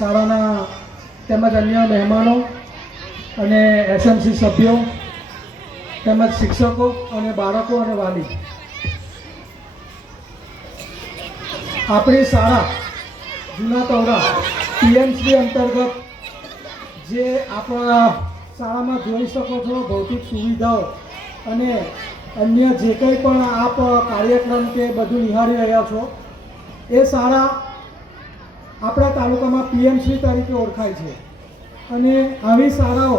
શાળાના તેમજ અન્ય મહેમાનો અને એસએમસી સભ્યો તેમજ શિક્ષકો અને બાળકો અને વાલી, આપણી શાળા જૂના તવરા પીએમસી અંતર્ગત જે આપણા શાળામાં જોઈ શકો છો ભૌતિક સુવિધાઓ અને અન્ય જે કંઈ પણ આપ કાર્યક્રમ કે બધું નિહાળી રહ્યા છો, એ શાળા આપણા તાલુકામાં પીએમસી તરીકે ઓળખાય છે. અને આવી શાળાઓ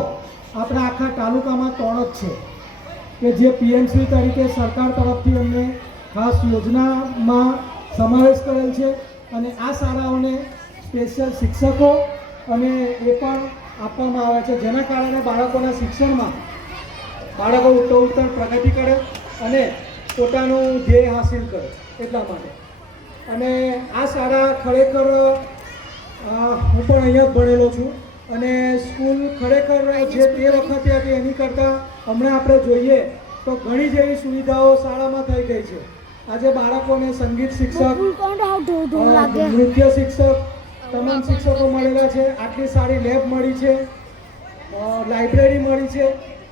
આપણા આખા તાલુકામાં 3 જ છે કે જે પીએમસી તરીકે સરકાર તરફથી અમને ખાસ યોજનામાં સમાવેશ કરેલ છે. અને આ શાળાઓને સ્પેશિયલ શિક્ષકો અને એ પણ આપવામાં આવે છે, જેના કારણે બાળકોના શિક્ષણમાં બાળકો ઉત્તરોત્તર પ્રગતિ કરે અને પોતાનું ધ્યેય હાંસિલ કરે એટલા માટે. અને આ શાળા ખરેખર હું પણ અહીંયા જ ભણેલો છું અને સ્કૂલ ખરેખર જે તે વખતે હતી એની કરતાં હમણાં આપણે જોઈએ તો ઘણી જેવી સુવિધાઓ શાળામાં થઈ ગઈ છે. આજે બાળકોને સંગીત શિક્ષક, નૃત્ય શિક્ષક, તમામ શિક્ષકો મળેલા છે. આટલી સારી લેબ મળી છે, લાઇબ્રેરી મળી છે.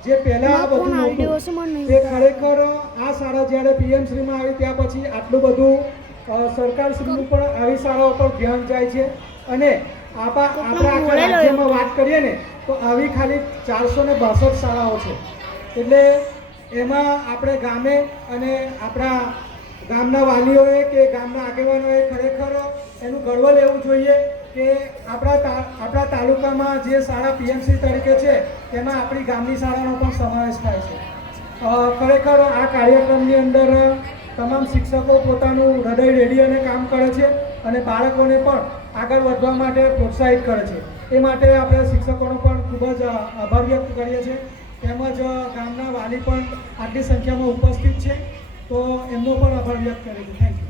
જે પહેલાં આ બધું નહોતું તે ખરેખર આ શાળા જ્યારે પીએમશ્રીમાં આવી ત્યાં પછી આટલું બધું સરકારશ્રીનું પણ આવી શાળાઓ પર ધ્યાન જાય છે. અને આપણા આખા રાજ્યમાં વાત કરીએ ને તો આવી ખાલી 462 શાળાઓ છે. એટલે એમાં આપણે ગામે અને આપણા ગામના વાલીઓએ કે ગામના આગેવાનોએ ખરેખર એનું ગર્વ લેવું જોઈએ કે આપણા તાલુકામાં જે શાળા પીએમસી તરીકે છે તેમાં આપણી ગામની શાળાનો પણ સમાવેશ થાય છે. ખરેખર આ કાર્યક્રમની અંદર તમામ શિક્ષકો પોતાનું હૃદય રેડી અને કામ કરે છે અને બાળકોને પણ આગળ વધવા માટે પ્રોત્સાહિત કરે છે. એ માટે આપણે શિક્ષકોનો પણ ખૂબ જ આભાર વ્યક્ત કરીએ છીએ. તેમજ ગામના વાલી પણ આટલી સંખ્યામાં ઉપસ્થિત છે તો એમનો પણ આભાર વ્યક્ત કરીએ છીએ. Thank you.